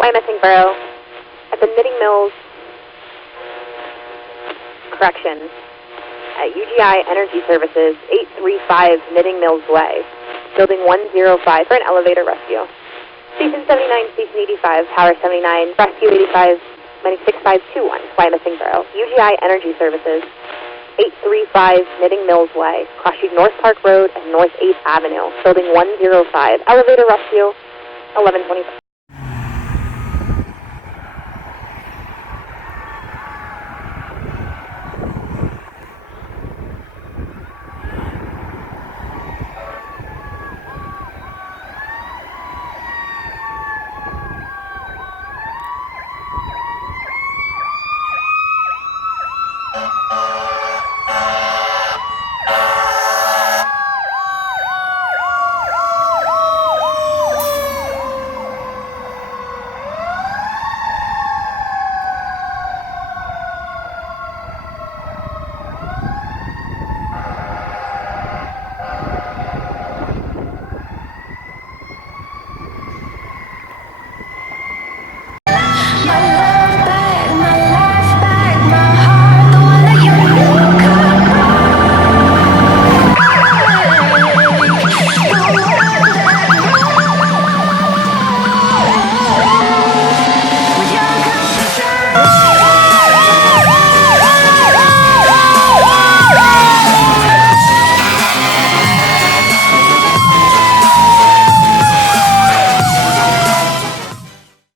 Wyomissing Borough, at the Knitting Mills, correction, at UGI Energy Services, 835 Knitting Mills Way, Building 105 for an elevator rescue. Station 79, Station 85, Power 79, Rescue 85, 6521, Wyomissing Borough, UGI Energy Services, 835 Knitting Mills Way, crossing North Park Road and North 8th Avenue, Building 105, elevator rescue, 1125.